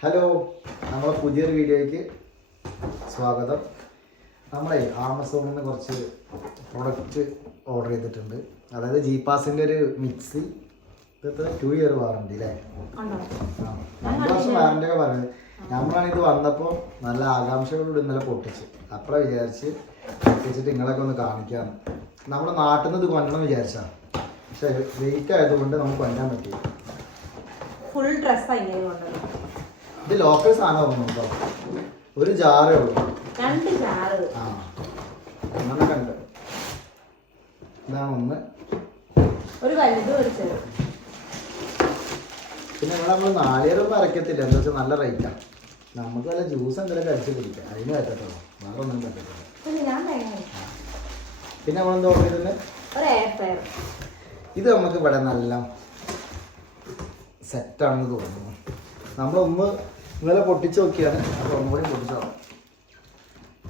Hello നമ്മളെ പുതിയൊരു വീഡിയോയ്ക്ക് സ്വാഗതം. നമ്മളെ ആമസോണിൽ നിന്ന് കുറച്ച് പ്രൊഡക്റ്റ് ഓർഡർ ചെയ്തിട്ടുണ്ട്. അതായത് ജി പാസിന്റെ ഒരു മിക്സി ഇത് ടു ഇയർ വാറണ്ടി അല്ലേ രണ്ട് വർഷം വാറണ്ടി ഒക്കെ പറയുന്നത് നമ്മളാണ് ഇത് വന്നപ്പോൾ നല്ല ആകാംക്ഷകളോട് ഇന്നലെ പൊട്ടിച്ച്. അപ്പോഴാണ് വിചാരിച്ച് പൊട്ടിച്ചിട്ട് നിങ്ങളൊക്കെ ഒന്ന് കാണിക്കാന്ന്. നമ്മുടെ നാട്ടിൽ നിന്ന് ഇത് കൊല്ലണം വിചാരിച്ചാണ് പക്ഷെ വെയിറ്റ് ആയതുകൊണ്ട് നമുക്ക് കൊല്ലാൻ പറ്റില്ല ഫുൾ ഡ്രസ്സായി കൊണ്ടുവന്നു ഇത് ലോക്കൽ സാധനം കേട്ടോ ഒരു ജാറേ ഉള്ളൂ. രണ്ട് ജാറ് ആ. അങ്ങനെ കണ്ട്. ഇതാണ് ഒന്ന്. ഒരു വലുതും ഒരു ചെറു പിന്നെ ഇവിടെ നമ്മൾ നാളികേരൊന്നും അരക്കത്തില്ല. എന്താ വെച്ചാൽ നല്ല റേറ്റാണ് നമുക്ക് വല്ല ജ്യൂസ് എന്തെങ്കിലും അടിച്ച് കുടിക്കാം അതിന് പറ്റത്തുള്ളൂ. വേറെ ഒന്നും പറ്റത്തില്ല. പിന്നെ നമ്മൾ എന്താ ഓർഡർ ചെയ്തിട്ടുണ്ട് ഇത് നമുക്ക് ഇവിടെ നല്ല സെറ്റാണെന്ന് തോന്നുന്നു. നമ്മളൊന്ന് ഇന്നലെ പൊട്ടിച്ചു നോക്കിയാണ്. അപ്പൊ ഒന്നുകൂടി പൊട്ടിച്ചതാണ്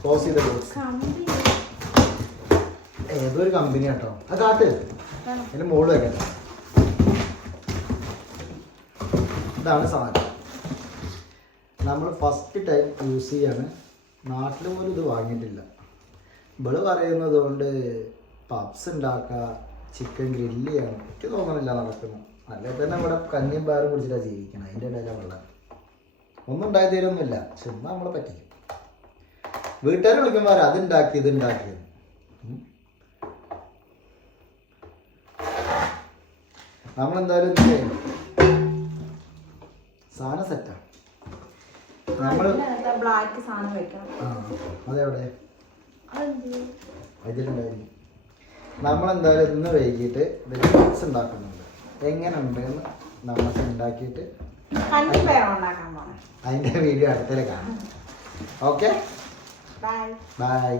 ക്ലോസ് ചെയ്ത ബോക്സ് ഏതൊരു കമ്പനി കേട്ടോ ആ കാട്ട്. അതിന് മുകളിൽ വെക്കട്ടെ. ഇതാണ് സാധനം. നമ്മൾ ഫസ്റ്റ് ടൈം യൂസ് ചെയ്യാണ്. നാട്ടിൽ പോലും ഇത് വാങ്ങിയിട്ടില്ല. ഇവൾ പറയുന്നത് കൊണ്ട് പബ്സ് ഉണ്ടാക്കുക ചിക്കൻ ഗ്രില്ല് ചെയ്യണം. എനിക്ക് തോന്നണില്ല നടക്കുന്നു. അല്ലെ? തന്നെ ഇവിടെ കഞ്ഞിയും പയറും കുടിച്ചിട്ടാണ് ജീവിക്കണം. അതിന്റെ ഇടയിലാണ് വെള്ളം ഒന്നും ഉണ്ടായി തീരൊന്നുമില്ല ചുമ്മാ നമ്മളെ പറ്റിക്കും. വീട്ടുകാർ വിളിക്കുമ്പോൾ അത് ഉണ്ടാക്കി ഇത് ഉണ്ടാക്കി നമ്മളെന്തായാലും എന്ത് ചെയ്യും? സാധനം സെറ്റാണ് നമ്മൾ ബ്ലാക്ക് സാധനം വെക്കണം? അതെവിടെ? നമ്മളെന്തായാലും ഇന്ന് വൈകിട്ട് വെജിറ്റബിൾസ് ഉണ്ടാക്കുന്നുണ്ട്. എങ്ങനെ ഉണ്ടെന്ന് നമ്മൾ ഉണ്ടാക്കിയിട്ട് അതിന്റെ വീഡിയോ അടുത്തതിൽ കാണാം. ഓക്കെ? Bye bye